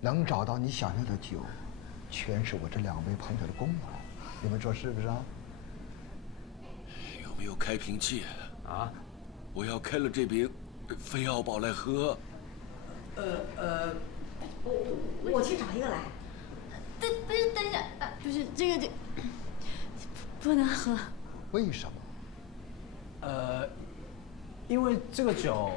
能找到你想要的酒，全是我这2位朋友的功劳。你们说是不是啊？有没有开瓶器啊？我要开了这瓶飞奥宝来喝。我去找一个来。等一下，不是这个不能喝。为什么？因为这个酒，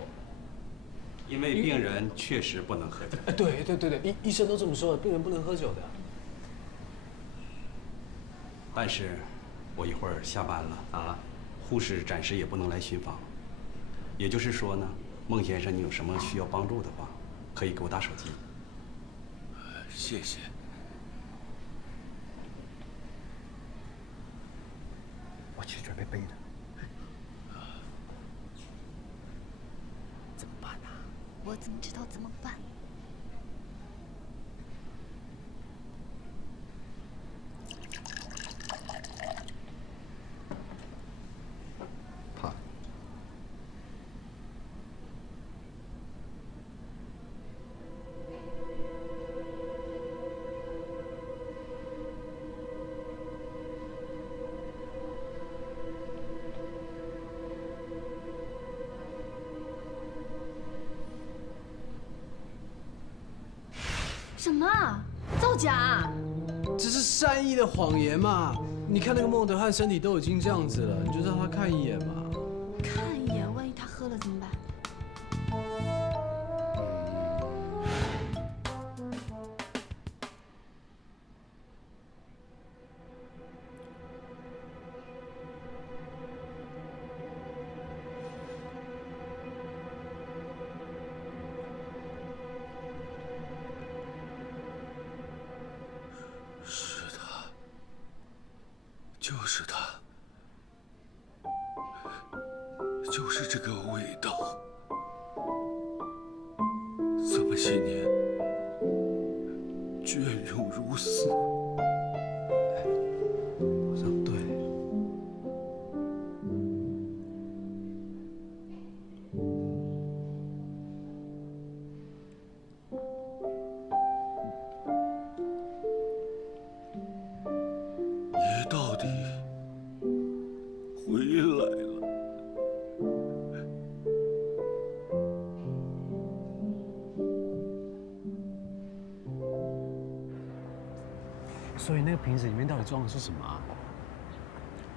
因为病人确实不能喝酒。对，医生都这么说的，病人不能喝酒的。但是，我一会儿下班了啊，护士暂时也不能来巡房。也就是说呢，孟先生，你有什么需要帮助的话，可以给我打手机。谢谢。我去准备杯子。怎么办呢？我怎么知道怎么办？怕。什么？造假？这是善意的谎言嘛？你看那个孟德汉身体都已经这样子了，你就让他看一眼嘛。看一眼，万一他喝了怎么办？就是它，就是这个味道。这么些年，隽永如丝。好像对。爷到底回来了。所以那个瓶子里面到底装的是什么啊？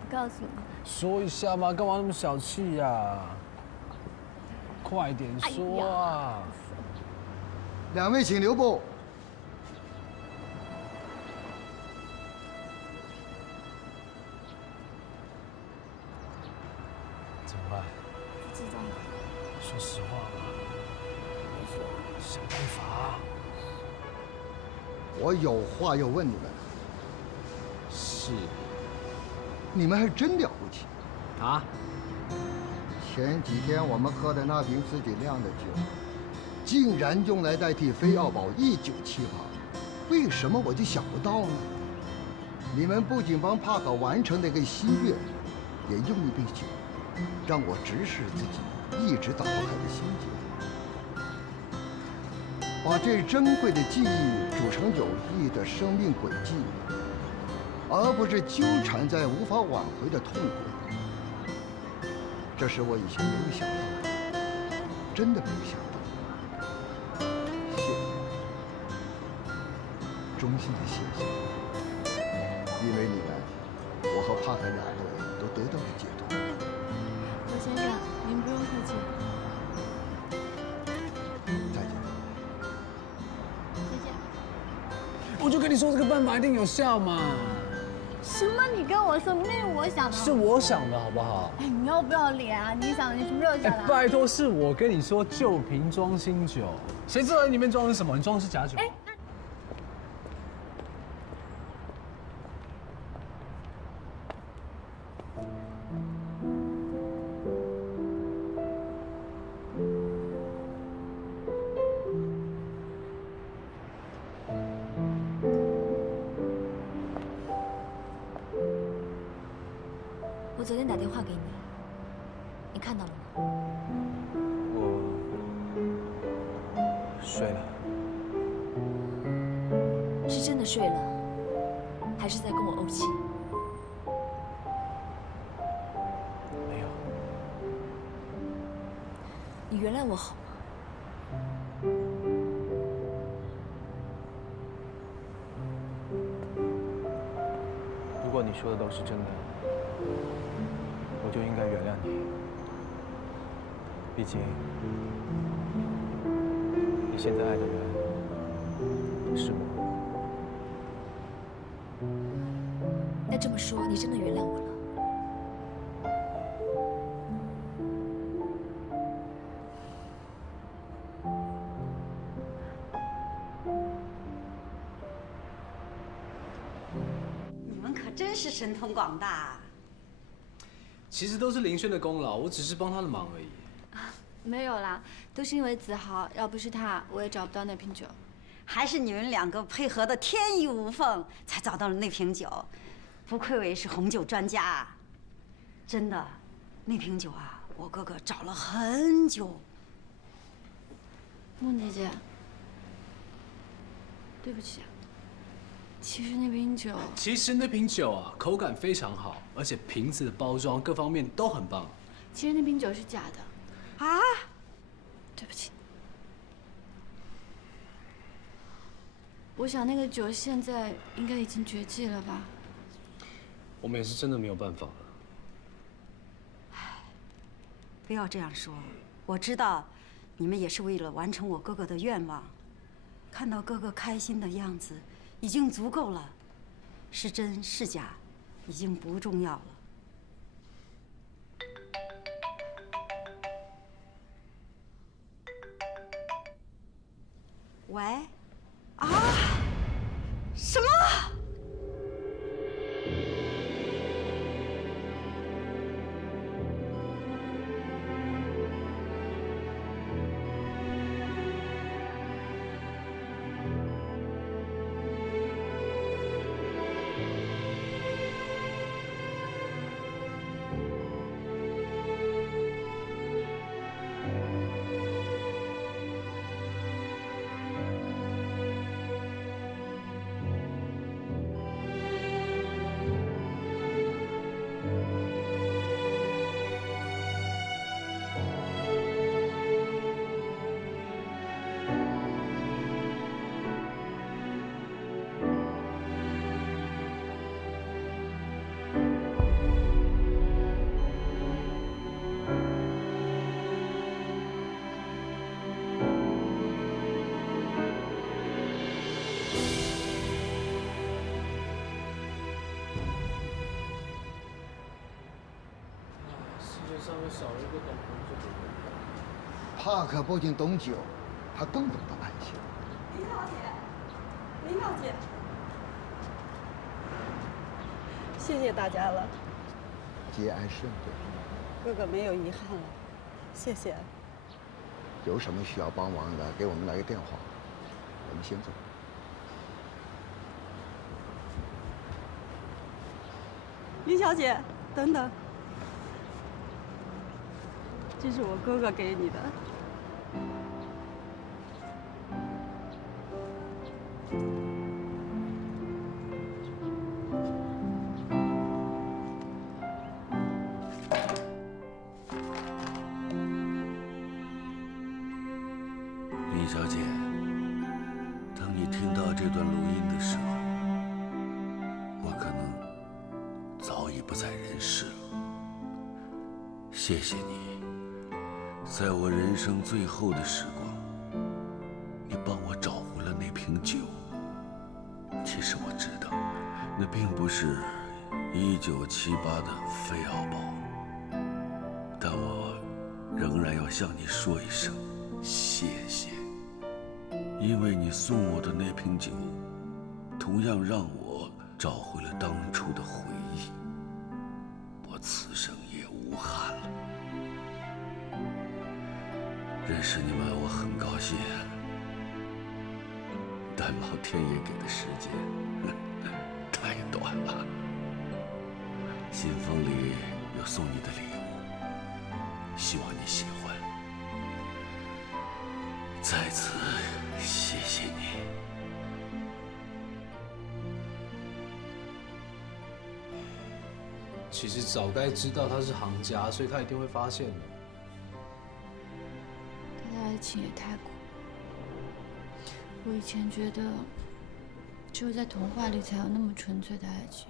不告诉你。说一下嘛，干嘛那么小气呀？快点说啊！2位请留步。怎么办？不知道。说实话嘛。没说。想办法。我有话要问你们。是。你们还真了不起。啊？前几天我们喝的那瓶自己酿的酒，竟然用来代替飞奥宝1978，为什么我就想不到呢？你们不仅帮帕克完成了一个心愿，也用一杯酒，让我直视自己一直打不开的心结，把这珍贵的记忆组成有益的生命轨迹，而不是纠缠在无法挽回的痛苦。这是我以前没有想到的，真的没有想到。谢谢，衷心的谢谢，因为你们，我和帕克2位都得到了解脱。罗先生，您不用客气。再见。再见。我就跟你说这个办法一定有效嘛。什么？你跟我说，那是我想的。是我想的，好不好？哎，你要不要脸啊？你想的，你什么时候想的？拜托，是我跟你说旧瓶装新酒，谁知道里面装的是什么？你装的是假酒。我昨天打电话给你，你看到了吗？我睡了。是真的睡了，还是在跟我怄气？没有。你原谅我好吗？如果你说的都是真的，我就应该原谅你。毕竟，你现在爱的人是我。那这么说，你真的原谅我了？你们可真是神通广大。其实都是林轩的功劳，我只是帮他的忙而已。没有啦，都是因为子豪，要不是他，我也找不到那瓶酒。还是你们两个配合的天衣无缝，才找到了那瓶酒。不愧为是红酒专家啊！真的，那瓶酒啊，我哥哥找了很久。梦姐姐，对不起啊。其实那瓶酒啊，口感非常好，而且瓶子的包装各方面都很棒。其实那瓶酒是假的。啊？对不起。我想那个酒现在应该已经绝迹了吧？我们也是真的没有办法了。不要这样说，我知道你们也是为了完成我哥哥的愿望。看到哥哥开心的样子，已经足够了。是真是假，已经不重要了。喂？啊？什么？少了一个懂红酒的人。帕克不仅懂酒，他更懂得爱情。林小姐，林小姐，谢谢大家了，节哀顺变。哥哥没有遗憾了，谢谢。有什么需要帮忙的，给我们来个电话，我们先走。林小姐，等等，这是我哥哥给你的。林小姐，当你听到这段录音的时候，我可能早已不在人世了。谢谢你，在我人生最后的时光，你帮我找回了那瓶酒。其实我知道，那并不是1978的飞奥堡，但我仍然要向你说一声谢谢，因为你送我的那瓶酒，同样让我找回了当初的回忆，我此生也无憾了。认识你们我很高兴，但老天爷给的时间太短了。信封里有送你的礼物，希望你喜欢。再次谢谢你。其实早该知道他是行家，所以他一定会发现的。他的爱情也太苦。我以前觉得，只有在童话里才有那么纯粹的爱情，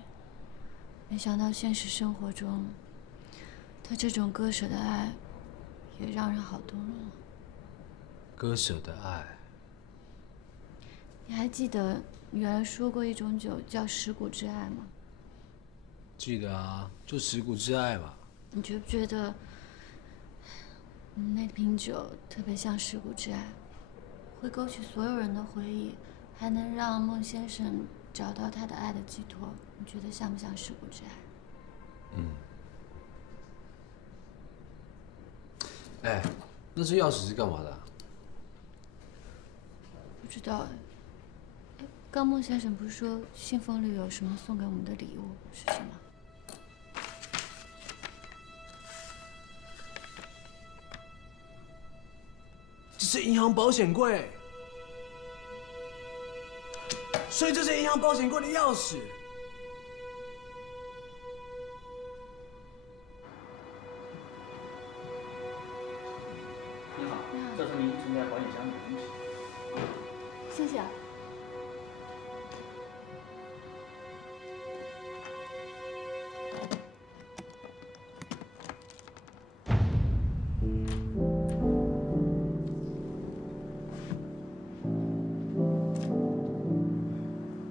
没想到现实生活中，他这种割舍的爱，也让人好多了。割舍的爱，你还记得你原来说过一种酒叫蚀骨之爱吗？记得啊，就蚀骨之爱嘛。你觉不觉得，那瓶酒特别像蚀骨之爱，会勾起所有人的回忆，还能让孟先生找到他的爱的寄托？你觉得像不像蚀骨之爱？哎，那这钥匙是干嘛的啊？不知道哎。刚孟先生不是说信封里有什么送给我们的礼物是什么？这是银行保险柜，所以这是银行保险柜的钥匙。您好，这是您存在保险箱里的东西。谢谢啊。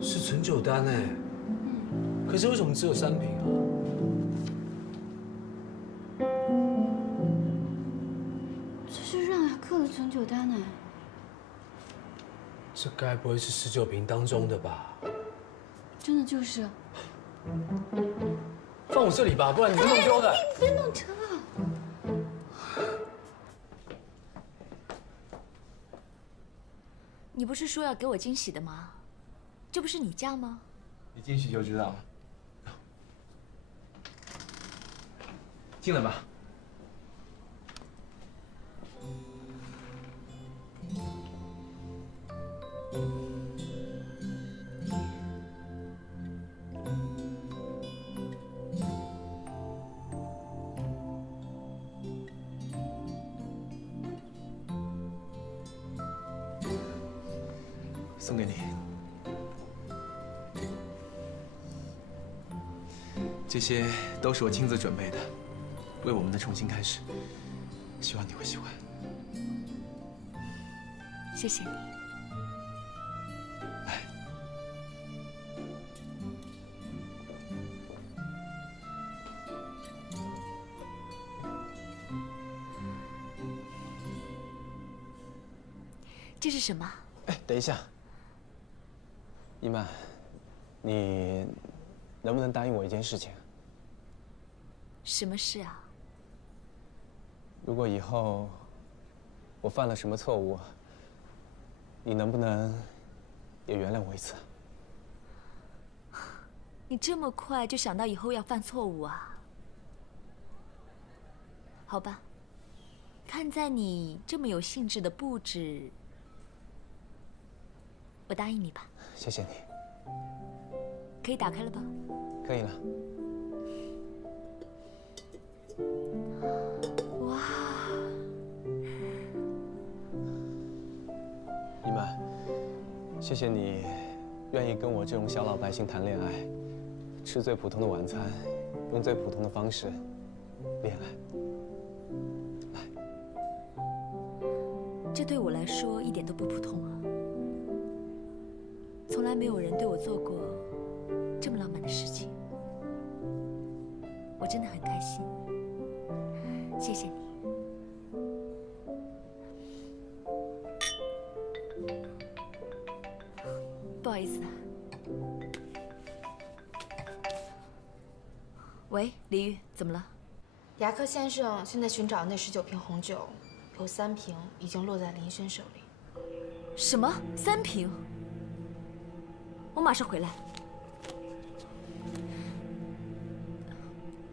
是存酒单哎，可是为什么只有3瓶啊？这是让雅克的存酒单哎。这该不会是19瓶当中的吧？真的就是。放我这里吧，不然你会弄丢的。你别弄车啊！你不是说要给我惊喜的吗？这不是你家吗？你进去就知道了。进来吧。送给你。这些都是我亲自准备的，为我们的重新开始，希望你会喜欢。谢谢你。来，这是什么？哎，等一下，伊曼，你能不能答应我一件事情？什么事啊？如果以后我犯了什么错误，你能不能也原谅我一次？你这么快就想到以后要犯错误啊？好吧，看在你这么有兴致的布置，我答应你吧。谢谢你。可以打开了吧？可以了。哇！伊曼，谢谢你愿意跟我这种小老百姓谈恋爱，吃最普通的晚餐，用最普通的方式恋爱。这对我来说一点都不普通啊！从来没有人对我做过这么浪漫的事情，我真的很开心。谢谢你。不好意思啊。喂，李玉，怎么了？牙科先生现在寻找那19瓶红酒，有3瓶已经落在林轩手里。什么？3瓶？我马上回来。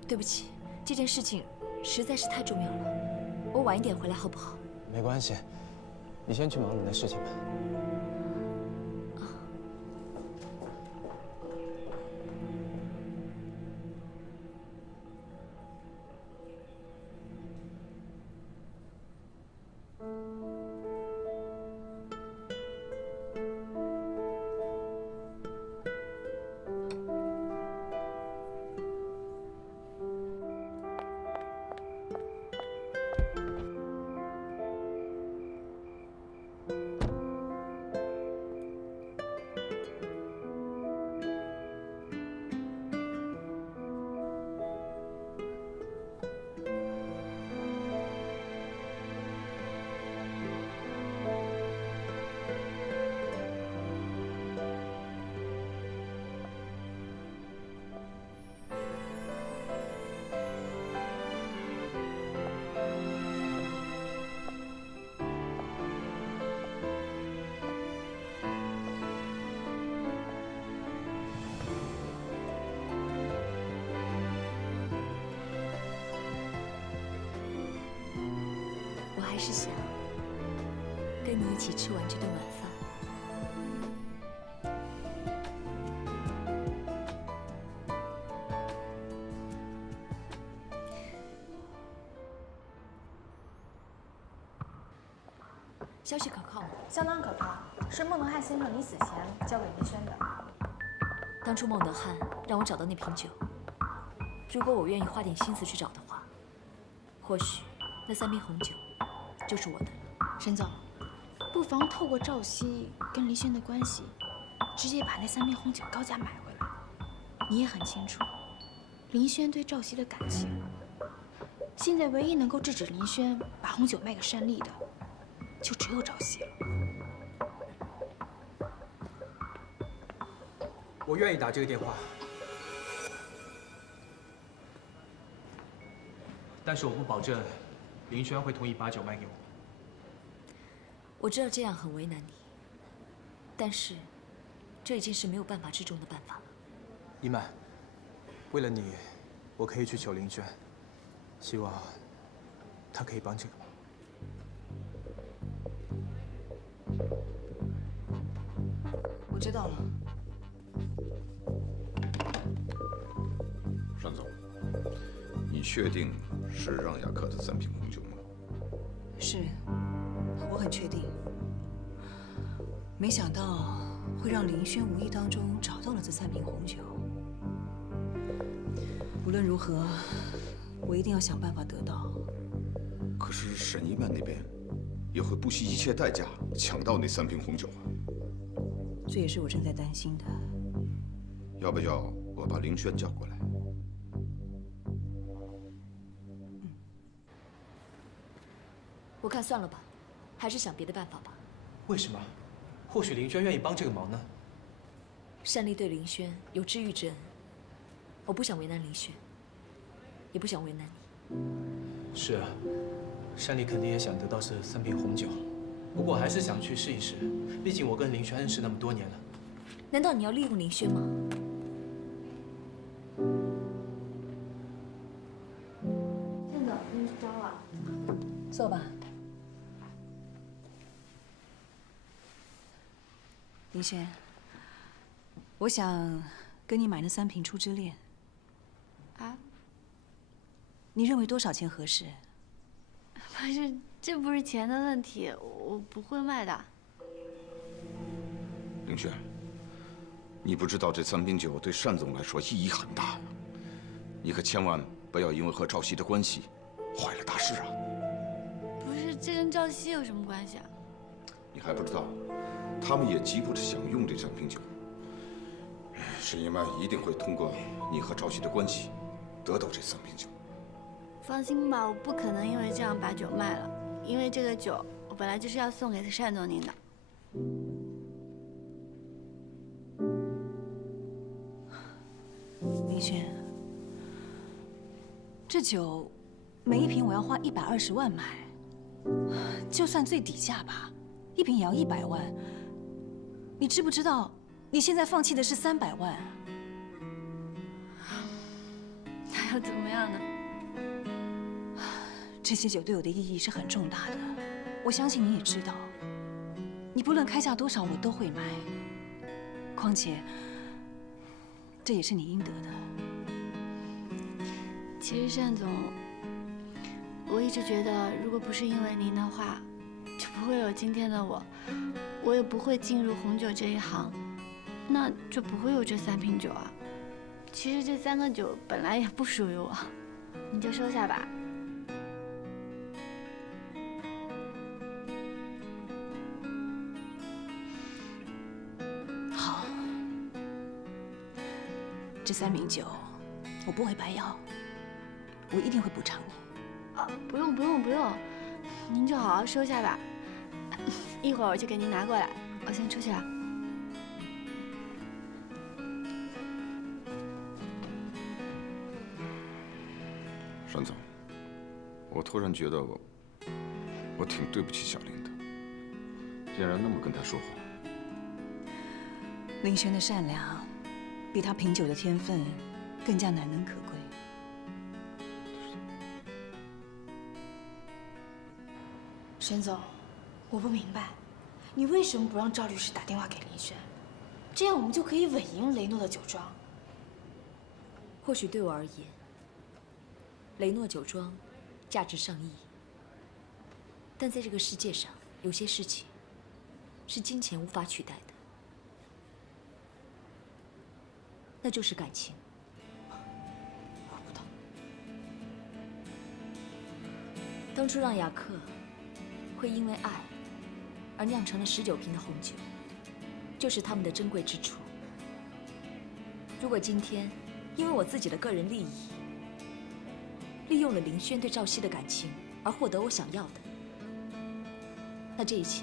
对不起，这件事情实在是太重要了，我晚一点回来好不好？没关系，你先去忙你的事情吧。还是想跟你一起吃完这顿晚饭。消息可靠吗？相当可靠，是孟德汉先生临死前交给林轩的。当初孟德汉让我找到那瓶酒，如果我愿意花点心思去找的话，或许那3瓶红酒就是我的了。沈总，不妨透过赵熙跟林轩的关系，直接把那3瓶红酒高价买回来。你也很清楚，林轩对赵熙的感情。现在唯一能够制止林轩把红酒卖给单立的，就只有赵熙了。我愿意打这个电话，但是我不保证林轩会同意把酒卖给我。我知道这样很为难你，但是这已经是没有办法之中的办法了。一曼，为了你，我可以去求林轩，希望他可以帮这个忙。我知道了。单总，你确定是让雅克的3瓶红酒吗？是，我很确定。没想到会让林轩无意当中找到了这3瓶红酒。无论如何，我一定要想办法得到。可是沈一曼那边也会不惜一切代价抢到那3瓶红酒啊！这也是我正在担心的。要不要我把林轩叫过来？我看算了吧，还是想别的办法吧。为什么？或许林轩愿意帮这个忙呢？单立对林轩有知遇之恩，我不想为难林轩，也不想为难你。是啊，单立肯定也想得到这3瓶红酒，不过我还是想去试一试，毕竟我跟林轩认识那么多年了。难道你要利用林轩吗？院长，您找我。坐吧。林轩，我想跟你买那3瓶初之恋。啊？你认为多少钱合适？不是，这不是钱的问题，我不会卖的。林轩，你不知道这3瓶酒对单总来说意义很大呀，你可千万不要因为和赵熙的关系坏了大事啊！不是，这跟赵熙有什么关系啊？你还不知道，他们也急不着想用这3瓶酒。沈一曼一定会通过你和赵熙的关系，得到这3瓶酒。放心吧，我不可能因为这样把酒卖了，因为这个酒我本来就是要送给单总您的。林轩，这酒每一瓶我要花120万买，就算最底价吧，一瓶也要100万。你知不知道，你现在放弃的是300万？那又怎么样呢？这些酒对我的意义是很重大的，我相信你也知道。你不论开价多少，我都会买。况且，这也是你应得的。其实单总，我一直觉得，如果不是因为您的话，就不会有今天的我，我也不会进入红酒这一行，那就不会有这3瓶酒啊。其实这3个酒本来也不属于我，你就收下吧。好，这3瓶酒我不会白要，我一定会补偿你。啊，不用不用不用，您就好好收下吧。一会儿我就给您拿过来，我先出去了。单总，我突然觉得我挺对不起小林的，竟然那么跟他说话。林轩的善良，比他品酒的天分更加难能可贵。沈总，我不明白，你为什么不让赵律师打电话给林轩？这样我们就可以稳赢雷诺的酒庄。或许对我而言，雷诺酒庄价值上亿，但在这个世界上，有些事情是金钱无法取代的，那就是感情。我不懂。当初让雅克会因为爱而酿成了19瓶的红酒，就是他们的珍贵之处。如果今天因为我自己的个人利益，利用了林轩对赵熙的感情而获得我想要的，那这一切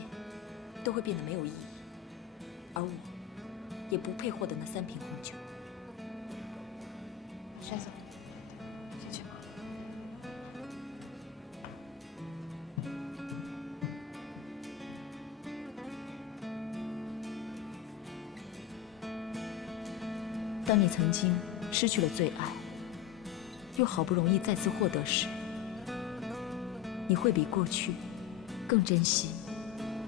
都会变得没有意义，而我也不配获得那3瓶红酒。沈总，先去忙。当你曾经失去了最爱，又好不容易再次获得时，你会比过去更珍惜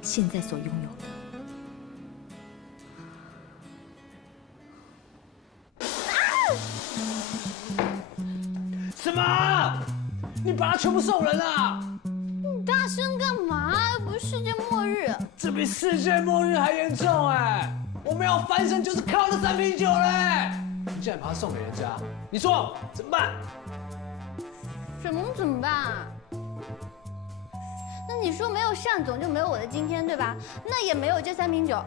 现在所拥有的。什么？你把它全部送人啊？你大声干嘛？又不是世界末日。这比世界末日还严重哎！我们要翻身就是靠那3瓶酒嘞！你竟然把它送给人家，你说怎么办？什么怎么办啊？那你说没有单总就没有我的今天，对吧？那也没有这3瓶酒。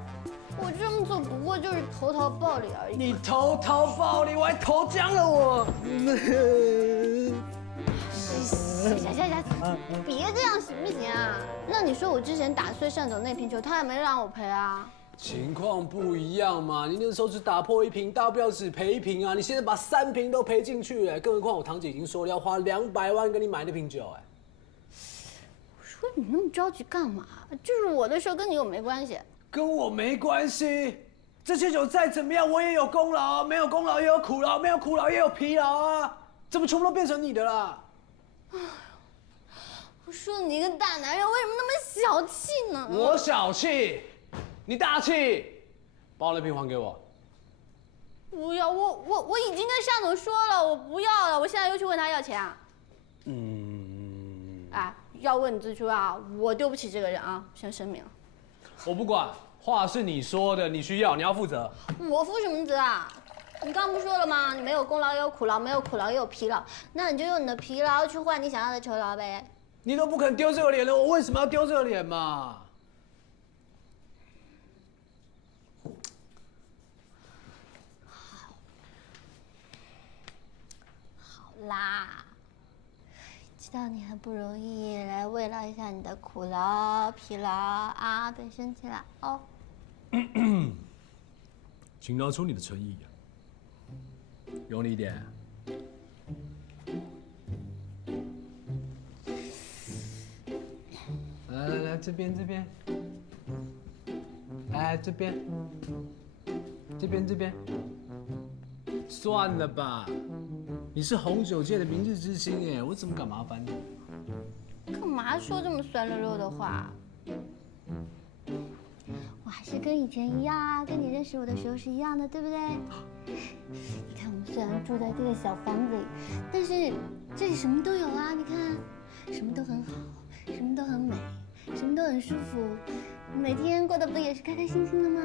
我这么做不过就是投桃报李而已。你投桃报李，我还投江了我。行，别这样行不行啊？那你说我之前打碎单总那瓶酒，他也没让我赔啊。情况不一样嘛，你那时候只打破1瓶，大不了只赔1瓶啊！你现在把3瓶都赔进去了，更何况我堂姐已经说了要花200万跟你买那瓶酒，哎。我说你那么着急干嘛？就是我的事，跟你又没关系。跟我没关系，这些酒再怎么样我也有功劳啊，没有功劳也有苦劳，没有苦劳也有疲劳啊，怎么全部都变成你的啦？我说你一个大男人为什么那么小气呢？我小气。你大气，把我那瓶还给我。不要，我已经跟单总说了，我不要了，我现在又去问他要钱啊。哎，要问你自出啊，我丢不起这个人啊，先声明。我不管，话是你说的，你需要，你要负责。我负什么责啊？你刚不说了吗？你没有功劳也有苦劳，没有苦劳也有疲劳，那你就用你的疲劳去换你想要的酬劳呗。你都不肯丢这个脸了，我为什么要丢这个脸嘛？啦，知道你很不容易，来慰劳一下你的苦劳、疲劳啊，别生气了哦。请拿出你的诚意啊，用力一点。来，这边，哎，这边。算了吧，你是红酒界的明日之星哎，我怎么敢麻烦你？干嘛说这么酸溜溜的话？我还是跟以前一样啊，跟你认识我的时候是一样的，对不对？你看，我们虽然住在这个小房子里，但是这里什么都有啊！你看，什么都很好，什么都很美，什么都很舒服，每天过得不也是开开心心的吗？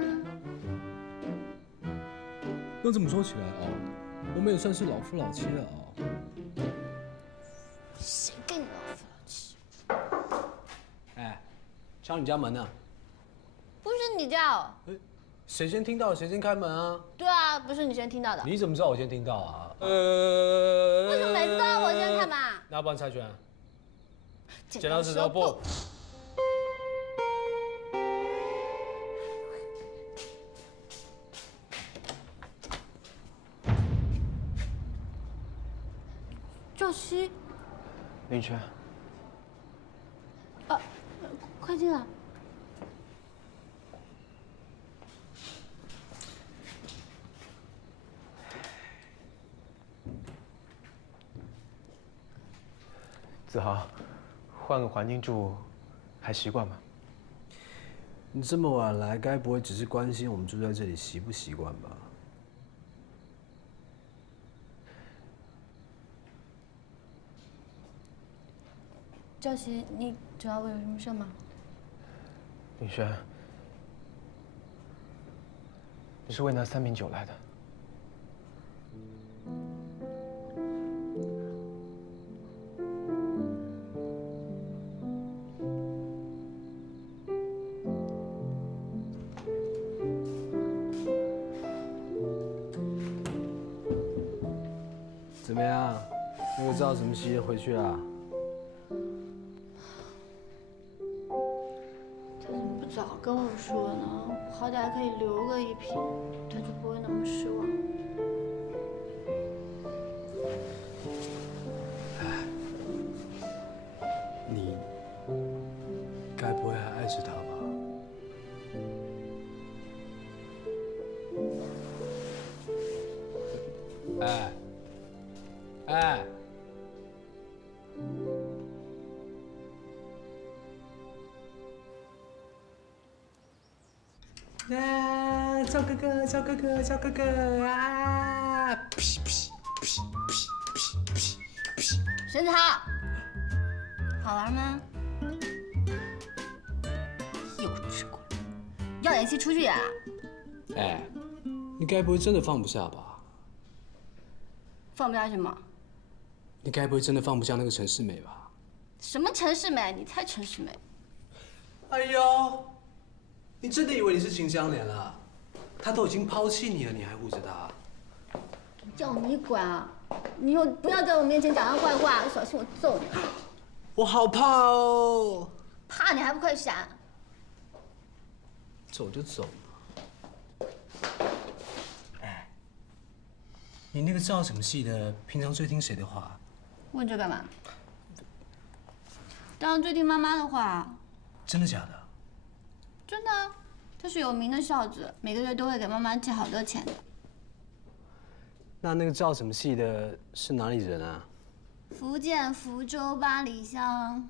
那这么说起来啊，我们也算是老夫老妻了啊。谁跟你老夫老妻？哎，敲你家门呢？不是你叫。谁先听到谁先开门啊？对啊，不是你先听到的。你怎么知道我先听到啊？为什么每次都要我先开门啊？那不然猜拳。剪刀石头布。赵熙，林轩，快进来。子豪，换个环境住，还习惯吗？你这么晚来，该不会只是关心我们住在这里习不习惯吧？赵熙，你找我有什么事吗？林轩，你是为那3瓶酒来的？怎么样？那个赵什么熙回去了？他怎么不早跟我说呢？我好歹可以留个1瓶，他就不会那么失望。你该不会还爱着他吧？哎，啊！赵哥哥，赵哥哥，赵哥哥啊！屁屁屁屁屁屁屁！沈子豪，好玩吗？幼稚鬼，要演戏出去演啊！哎，你该不会真的放不下吧？放不下什么？你该不会真的放不下那个陈世美吧？什么陈世美？你才陈世美！哎呦，你真的以为你是秦香莲了？他都已经抛弃你了，你还护着他？叫你管啊！你以后不要在我面前讲他坏话，小心我揍你！我好怕哦！怕你还不快闪！走就走嘛。哎，你那个赵什么系的，平常最听谁的话？问这干嘛？当然最听妈妈的话。真的假的？真的啊，他是有名的孝子，每个月都会给妈妈寄好多钱的。那个赵什么系的是哪里人啊？福建福州八里乡。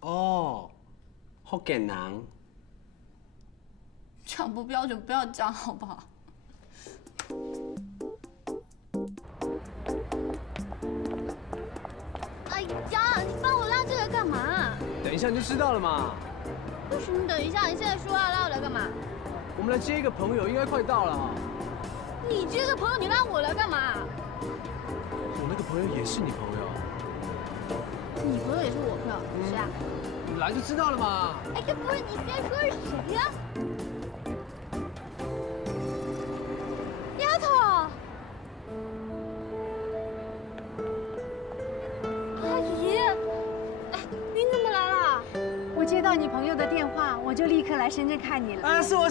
哦，福建人。讲不标准不要讲好不好？哎呀，你帮我拉这个干嘛？等一下你就知道了嘛。为什么等一下？你现在说话拉我来干嘛？我们来接一个朋友，应该快到了哈。你接个朋友，你拉我来干嘛？我那个朋友也是你朋友。你朋友也是我朋友，谁啊？你来就知道了嘛。哎呀，不是你先说是谁呀？丫头。阿姨，哎，您怎么来了？我接到你朋友的电话，我就立刻来深圳看你了。啊，是我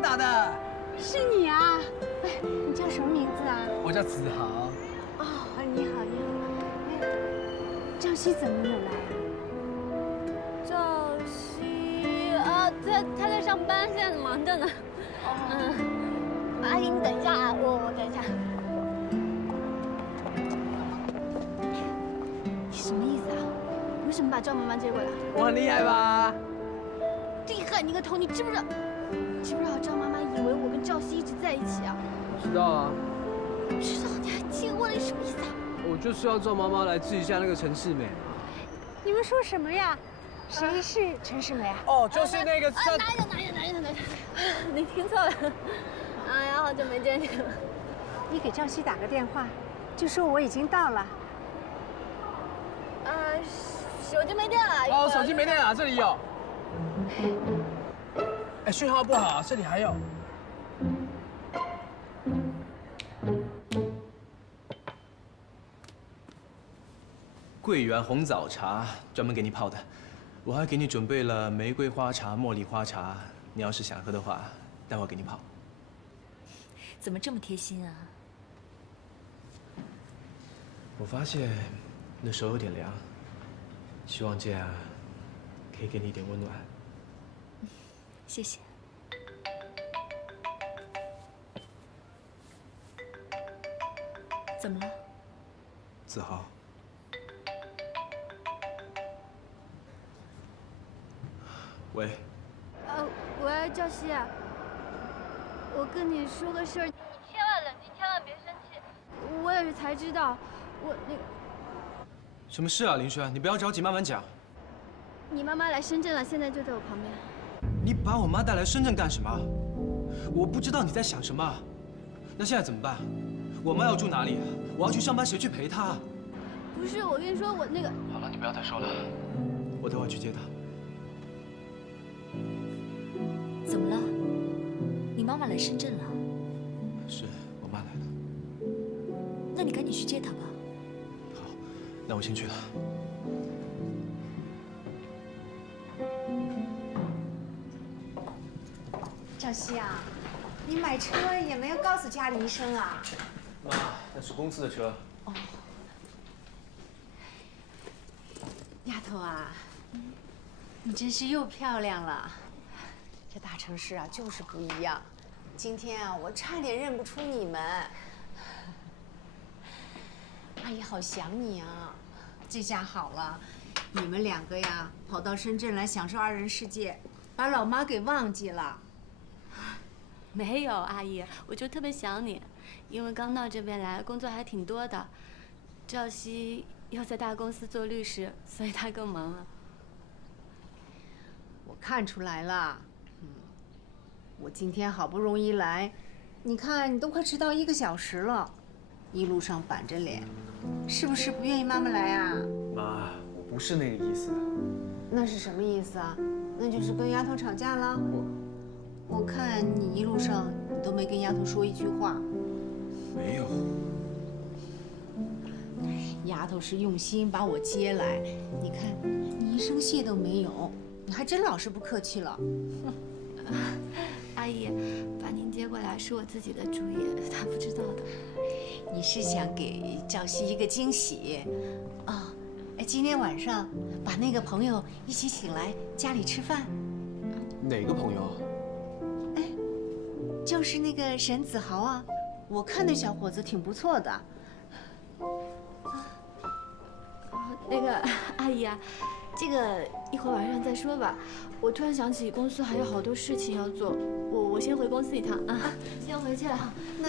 打的。是你啊？哎，你叫什么名字啊？我叫子豪。哦，你好，你好。哎，赵熙怎么没有来啊？赵熙啊，他在上班，现在忙着呢。阿姨，你等一下啊，我等一下。你什么意思啊？为什么把赵妈妈接过来？我很厉害吧？厉害你个头！你知不知道赵妈妈以为我跟赵熙一直在一起啊？知道啊。知道你还接过来，什么意思啊？我就是要赵妈妈来治一下那个陈世美。你们说什么呀？谁是陈世美啊？哦，就是那个。哪有？你听错了。哎呀，好久没见你了。你给赵熙打个电话，就说我已经到了。手机没电了。哦，手机没电了，这里有。哎，讯号不好，这里还有。桂圆红枣茶，专门给你泡的。我还给你准备了玫瑰花茶、茉莉花茶，你要是想喝的话，待会儿给你泡。怎么这么贴心啊？我发现你的手有点凉，希望这样可以给你一点温暖。谢谢。怎么了？子豪，喂。喂，赵熙啊，我跟你说个事儿，你千万冷静，千万别生气。我也是才知道，我那个。什么事啊，林轩？你不要着急，慢慢讲。你妈妈来深圳了，现在就在我旁边。你把我妈带来深圳干什么？我不知道你在想什么。那现在怎么办？我妈要住哪里？我要去上班，谁去陪她？不是，我跟你说，我那个……好了，你不要再说了，我等会去接她。怎么了？你妈妈来深圳了？是我妈来了。那你赶紧去接她吧。好，那我先去了。赵熙啊，你买车也没有告诉家里一声啊？妈，那是公司的车。哦。丫头啊，你真是又漂亮了。这大城市啊，就是不一样。今天啊，我差点认不出你们。阿姨好想你啊！这下好了，你们两个呀，跑到深圳来享受二人世界，把老妈给忘记了。没有，阿姨，我就特别想你，因为刚到这边来，工作还挺多的。赵熙又在大公司做律师，所以他更忙了。我看出来了，我今天好不容易来，你看你都快迟到1个小时了，一路上板着脸，是不是不愿意妈妈来啊？妈，我不是那个意思。那是什么意思啊？那就是跟丫头吵架了？我看你一路上你都没跟丫头说一句话。没有。丫头是用心把我接来，你看你一声谢都没有，你还真老是不客气了。阿姨，把您接过来是我自己的主意，他不知道的。你是想给赵熙一个惊喜？哦，哎，今天晚上把那个朋友一起请来家里吃饭。哪个朋友？就是那个沈子豪啊，我看那小伙子挺不错的。那个阿姨啊，这个一会儿晚上再说吧。我突然想起公司还有好多事情要做，我先回公司一趟啊，先回去了。那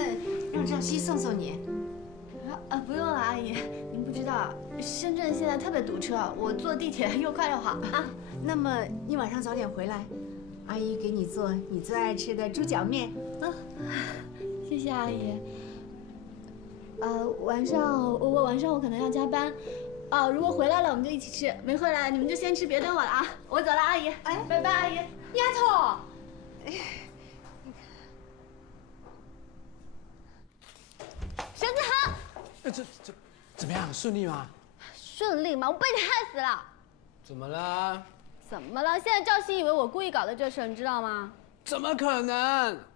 让赵熙送送你。不用了，阿姨，您不知道，深圳现在特别堵车，我坐地铁又快又好啊。那么你晚上早点回来，阿姨给你做你最爱吃的猪脚面啊。谢谢阿姨。晚上我可能要加班。哦，如果回来了我们就一起吃，没回来你们就先吃，别等我了啊！我走了，阿姨。哎，拜拜，阿姨。丫头，沈子豪，这怎么样？顺利吗？顺利吗？我被你害死了。怎么了？怎么了？现在赵熙以为我故意搞的这事，你知道吗？怎么可能？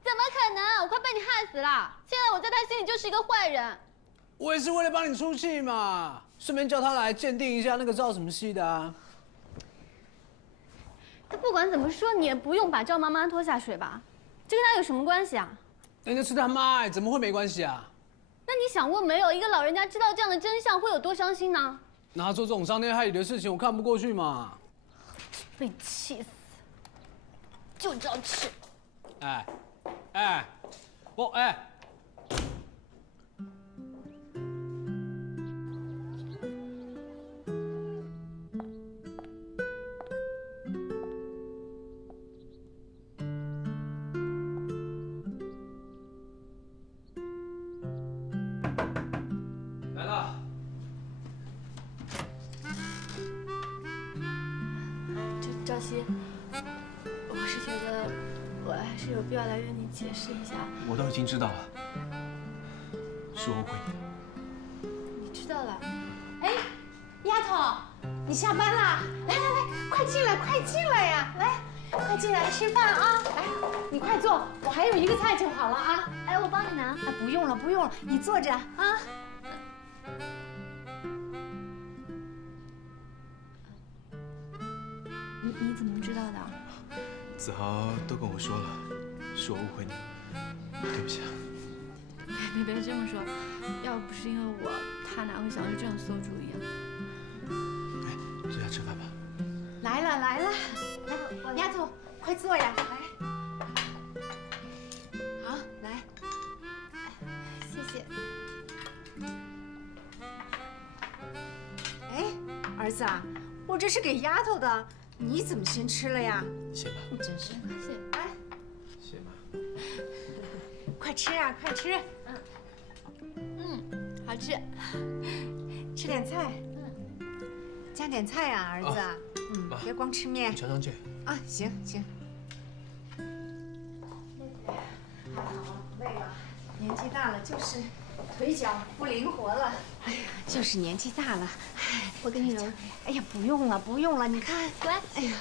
怎么可能？我快被你害死了！现在我在他心里就是一个坏人。我也是为了帮你出气嘛，顺便叫他来鉴定一下那个赵什么熙的啊。他不管怎么说，你也不用把赵妈妈拖下水吧？这跟他有什么关系啊？人家是他妈，怎么会没关系啊？那你想过没有，一个老人家知道这样的真相会有多伤心呢？那他做这种伤天害理的事情，我看不过去嘛。被你气死，就知道吃。来了。赵熙，我是觉得我还是有必要来跟你解释一下。我都已经知道了，是我误会你了。你知道了？哎，丫头，你下班啦？来，快进来，快进来呀！来，快进来吃饭啊！来，你快坐，我还有1个菜就好了啊！哎，我帮你拿。哎，不用了，不用了，你坐着啊。你怎么知道的？子豪都跟我说了，是我误会你，对不起啊。别这么说，要不是因为我，他哪会想出这样馊主意啊？哎，坐下吃饭吧。来了，来，丫头，快坐呀，来。好，来。谢谢。哎，儿子啊，我这是给丫头的，你怎么先吃了呀？谢妈。真是，谢。来，谢妈。快吃啊，快吃。好吃。吃点菜。加点菜呀，儿子。别光吃面。尝尝去。啊，行行。累了，年纪大了就是腿脚不灵活了。哎呀，就是年纪大了。我给你揉。哎呀，不用了，不用了，你看，乖。哎呀，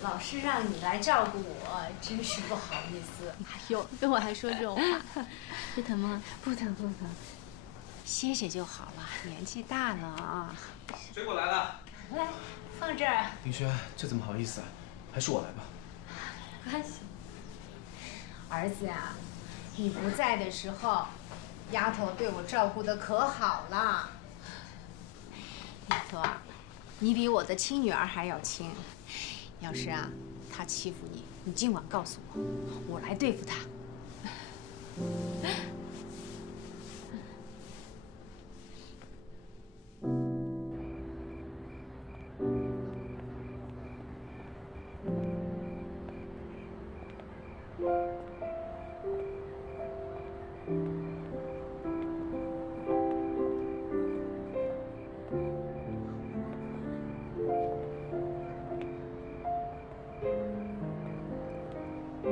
老是让你来照顾我，真是不好意思。哎呦，跟我还说这种话，不疼吗？不疼不疼，歇歇就好了。年纪大了啊。水果来了。来，放这儿。林轩，这怎么好意思啊？还是我来吧。没关系。儿子呀，你不在的时候，丫头对我照顾得可好了。丫头啊，你比我的亲女儿还要亲。要是啊，她欺负你，你今晚告诉我，我来对付她。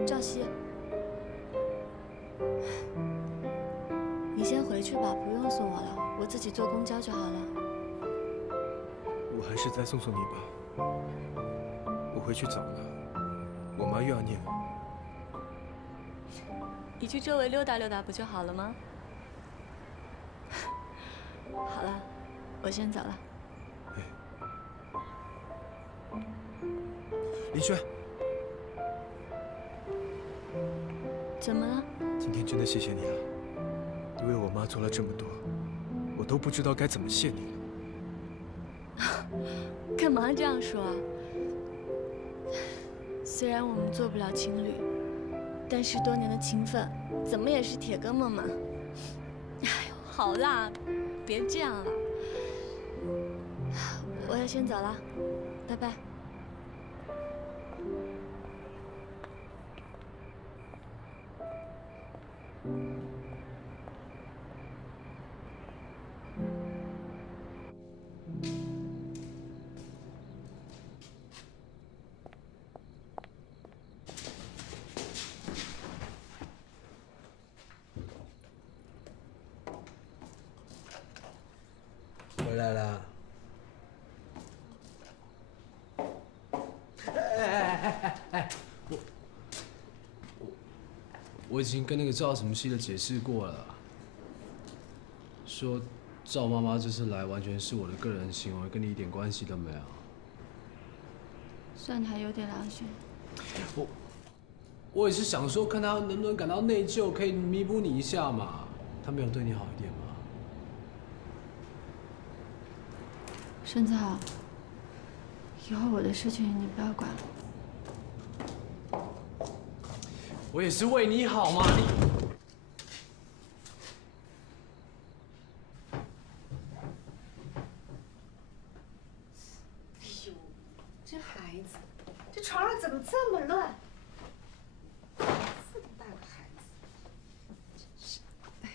赵熙，你先回去吧，不用送我了，我自己坐公交就好了。我还是再送送你吧。我回去早了，我妈又要念我。你去周围溜达溜达不就好了吗？好了，我先走了。林轩，怎么了？今天真的谢谢你了，你为我妈做了这么多，我都不知道该怎么谢你了。干嘛这样说啊？虽然我们做不了情侣，但是多年的情分，怎么也是铁哥们嘛。哎呦，好啦，别这样了。我要先走了，拜拜。回来了。哎，我已经跟那个赵什么熙的解释过了，说赵妈妈这次来完全是我的个人行为，跟你一点关系都没有。算你还有点良心。我也是想说，看他能不能感到内疚，可以弥补你一下嘛。他没有对你好一点吗？深草，以后我的事情你不要管了。我也是为你好嘛，你。哎呦，这孩子，这床上怎么这么乱？这么大个孩子，真是，哎呀。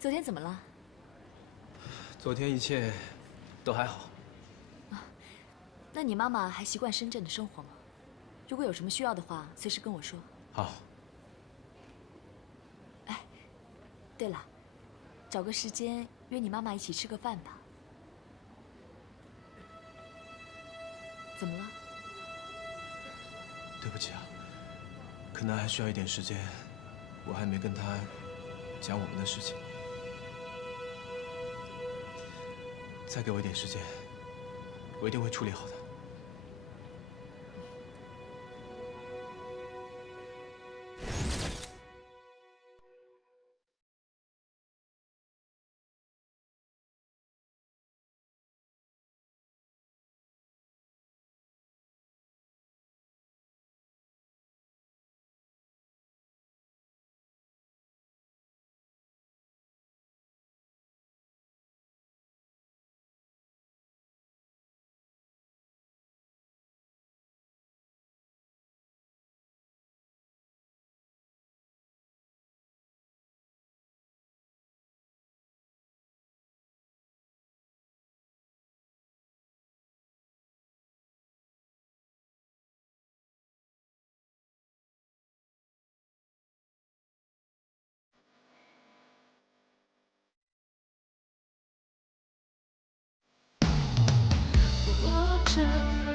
昨天怎么了？昨天一切都还好。那你妈妈还习惯深圳的生活吗？如果有什么需要的话，随时跟我说。好。对了，找个时间约你妈妈一起吃个饭吧。怎么了？对不起啊，可能还需要一点时间，我还没跟她讲我们的事情。再给我一点时间，我一定会处理好的。我这